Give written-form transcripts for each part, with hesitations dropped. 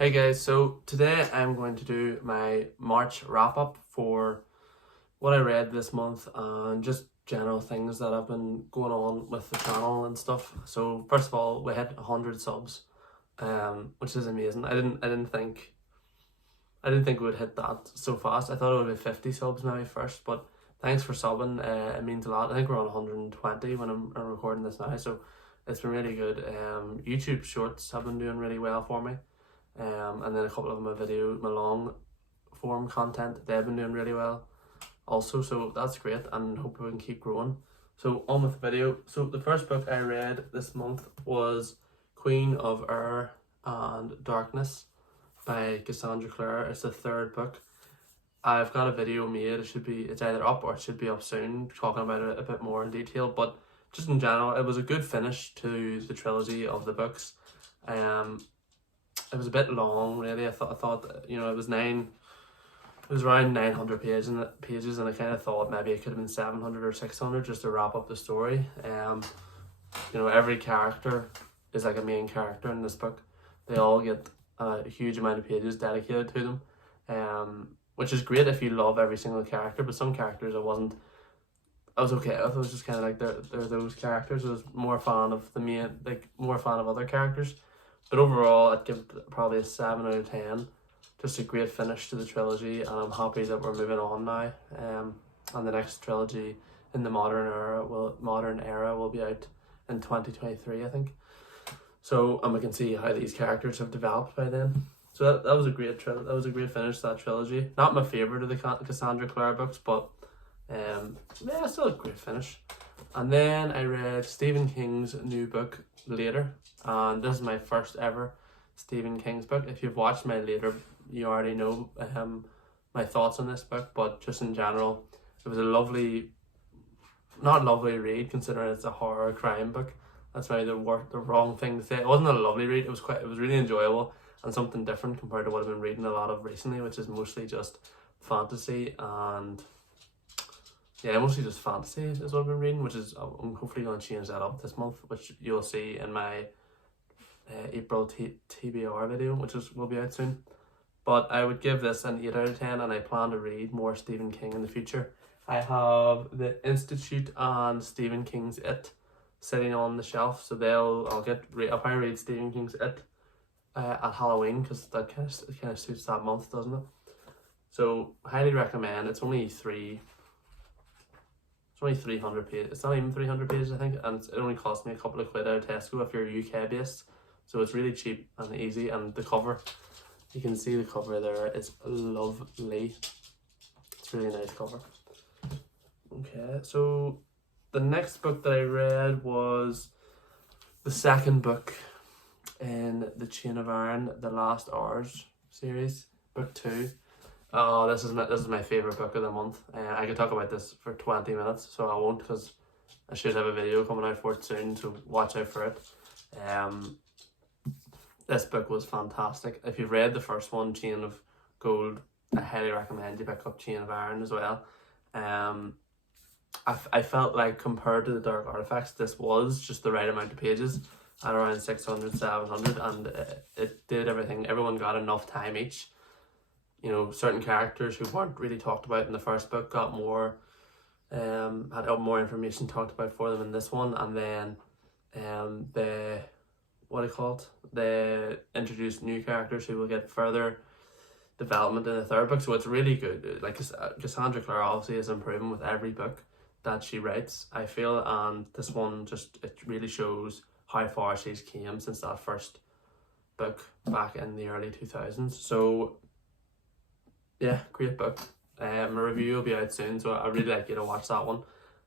Hey guys, so today I'm going to do my March wrap up for what I read this month and just general things that have been going on with the channel and stuff. So first of all, we hit 100 subs, which is amazing. I didn't think we would hit that so fast. I thought it would be 50 subs maybe first, but thanks for subbing. It means a lot. I think we're on 120 when I'm recording this now, so it's been really good. YouTube Shorts have been doing really well for me. And then a couple of my long form content, they've been doing really well also, so that's great, and hope we can keep growing. So on with the video. So the first book I read this month was Queen of Air and Darkness by Cassandra Clare. It's the third book. I've got a video made. It's either up or it should be up soon, talking about it a bit more in detail, but just in general, it was a good finish to the trilogy of the books. It was a bit long, really. I thought it was around 900 pages, and I kind of thought maybe it could have been 700 or 600 just to wrap up the story. Every character is like a main character in this book. They all get a huge amount of pages dedicated to them, which is great if you love every single character. But some characters I was okay with. I was just kind of like they're those characters. I was more fan of more fan of other characters. But overall, I'd give it probably a 7 out of 10. Just a great finish to the trilogy, and I'm happy that we're moving on now. And the next trilogy in the modern era will be out in 2023, I think. So, and we can see how these characters have developed by then. So that was a great finish to that trilogy. Not my favorite of the Cassandra Clare books, but still a great finish. And then I read Stephen King's new book, Later, and this is my first ever Stephen King's book. If you've watched my Later, you already know my thoughts on this book, but just in general, it was a not lovely read considering it's a horror crime book. That's maybe the wrong thing to say. It wasn't a lovely read. It was really enjoyable and something different compared to what I've been reading a lot of recently, which is mostly just fantasy and. Yeah, mostly just fantasy is what I've been reading, which is I'm hopefully going to change that up this month, which you'll see in my April TBR video, which will be out soon. But I would give this an 8 out of 10, and I plan to read more Stephen King in the future. I have The Institute and Stephen King's It sitting on the shelf, so I'll probably read Stephen King's It at Halloween, because that kind of suits that month, doesn't it? So highly recommend. It's only 300 pages. It's not even 300 pages, I think, and it only cost me a couple of quid out of Tesco if you're UK based. So it's really cheap and easy, and the cover, you can see the cover there, it's lovely. It's a really nice cover. Okay, so the next book that I read was the second book in the Chain of Iron, The Last Hours series, book 2. Oh, this is my favorite book of the month. I could talk about this for 20 minutes, so I won't, because I should have a video coming out for it soon, so watch out for it. This book was fantastic. If you've read the first one, Chain of Gold, I highly recommend you pick up Chain of Iron as well. I felt like compared to the Dark Artifacts, this was just the right amount of pages at around 600, 700, and it did everything. Everyone got enough time each. Certain characters who weren't really talked about in the first book got more, had more information talked about for them in this one, and then they introduced new characters who will get further development in the third book. So it's really good. Like Cassandra Clare obviously is improving with every book that she writes, I feel, and this one it really shows how far she's came since that first book back in the early 2000s. So yeah, great book. My review will be out soon, so I really like you to watch that one.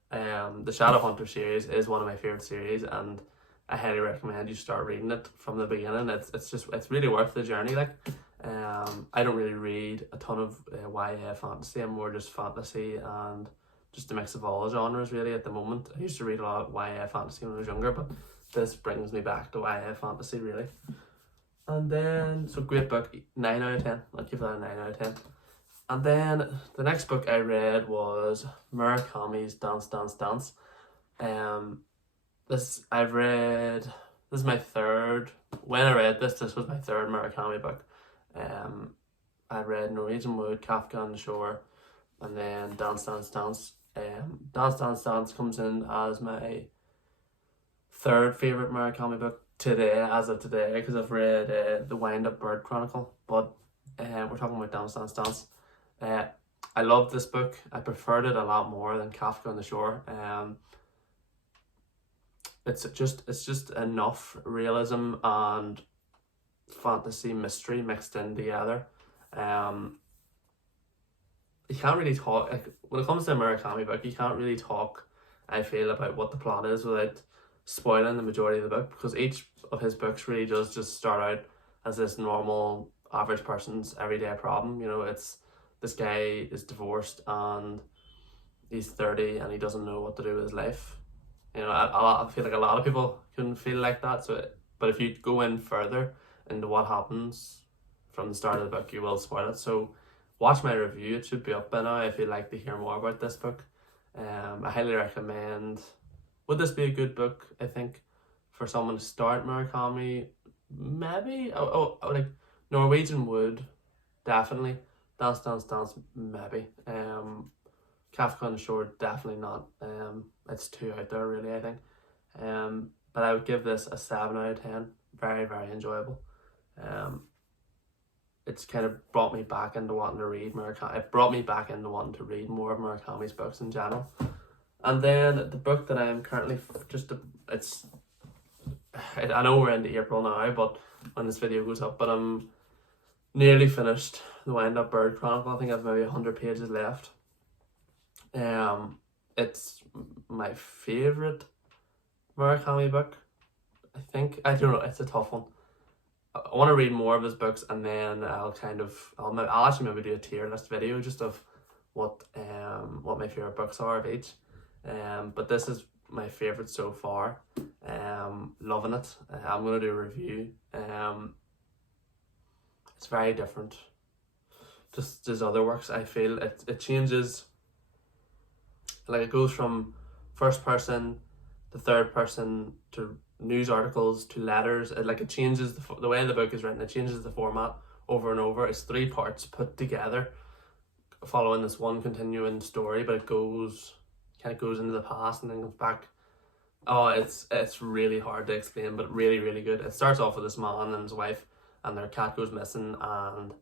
The Shadowhunter series is one of my favourite series, and I highly recommend you start reading it from the beginning. It's really worth the journey. I don't really read a ton of YA fantasy. I'm more just fantasy and just a mix of all genres really at the moment. I used to read a lot of YA fantasy when I was younger, but this brings me back to YA fantasy really. And then, so great book, 9 out of 10. I'd give that a 9 out of 10. And then the next book I read was Murakami's Dance, Dance, Dance. This is my third. When I read this was my third Murakami book. I read Norwegian Wood, Kafka on the Shore, and then Dance Dance Dance. Dance Dance Dance comes in as my third favourite Murakami book today, as of today, because I've read The Wind Up Bird Chronicle, but we're talking about Dance Dance Dance. I loved this book. I preferred it a lot more than Kafka on the Shore. It's just enough realism and fantasy mystery mixed in together. You can't really talk, like, when it comes to a Murakami book, you can't really talk, I feel, about what the plot is without spoiling the majority of the book, because each of his books really does just start out as this normal average person's everyday problem. You know, it's this guy is divorced and he's 30 and he doesn't know what to do with his life. You know, I feel like a lot of people can feel like that. But if you go in further into what happens from the start of the book, you will spoil it. So watch my review. It should be up by now if you'd like to hear more about this book. I highly recommend. Would this be a good book, I think, for someone to start Murakami? Maybe. Like Norwegian Wood, definitely. Dance Dance Dance, maybe. Kafka on the Shore, definitely not. It's too out there, really, I think. But I would give this a 7 out of 10. Very, very enjoyable. It's kind of brought me back into wanting to read Murakami. It brought me back into wanting to read more of Murakami's books in general. And then the book that I am currently I know we're into April now, but when this video goes up, but I'm nearly finished The Wind Up Bird Chronicle. I think I have maybe 100 pages left. It's my favourite Murakami book, I think. I don't know, it's a tough one. I want to read more of his books, and then I'll actually maybe do a tier list video just of what my favourite books are of each. But this is my favourite so far. Loving it. I'm going to do a review. It's very different. Just as other works, I feel. It changes. Like, it goes from first person to third person to news articles to letters. It changes the way the book is written. It changes the format over and over. It's 3 parts put together following this one continuing story, but it goes into the past and then comes back. Oh, it's really hard to explain, but really, really good. It starts off with this man and his wife, and their cat goes missing, and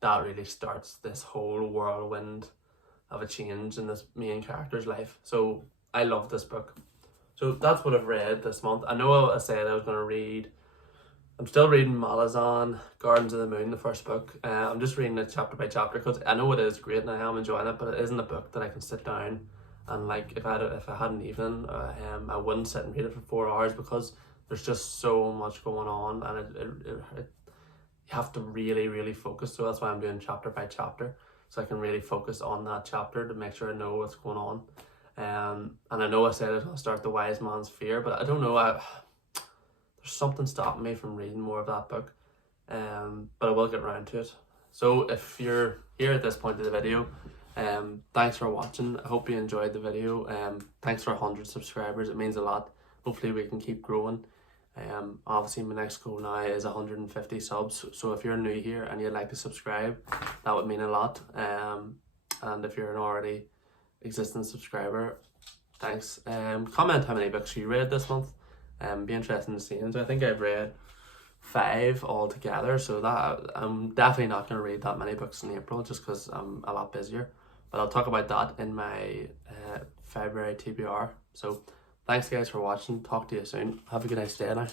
that really starts this whole whirlwind of a change in this main character's life. So I love this book. So that's what I've read this month. I know I said I was going to read. I'm still reading Malazan, Gardens of the Moon, the first book. I'm just reading it chapter by chapter because I know it is great and I am enjoying it, but it isn't a book that I can sit down and, like, if I had an evening, I wouldn't sit and read it for 4 hours, because there's just so much going on, and you have to really, really focus. So that's why I'm doing chapter by chapter, so I can really focus on that chapter to make sure I know what's going on. And I know I said I was going to start The Wise Man's Fear, but I don't know. There's something stopping me from reading more of that book. But I will get around to it. So if you're here at this point of the video, thanks for watching. I hope you enjoyed the video. Thanks for 100 subscribers. It means a lot. Hopefully we can keep growing. Obviously my next goal now is 150 subs. So if you're new here and you'd like to subscribe, that would mean a lot. And if you're an already existing subscriber, thanks. Comment how many books you read this month. Be interesting to see. So I think I've read 5 altogether, so that I'm definitely not going to read that many books in April, just because I'm a lot busier, but I'll talk about that in my February TBR. So thanks guys for watching. Talk to you soon. Have a good nice day now.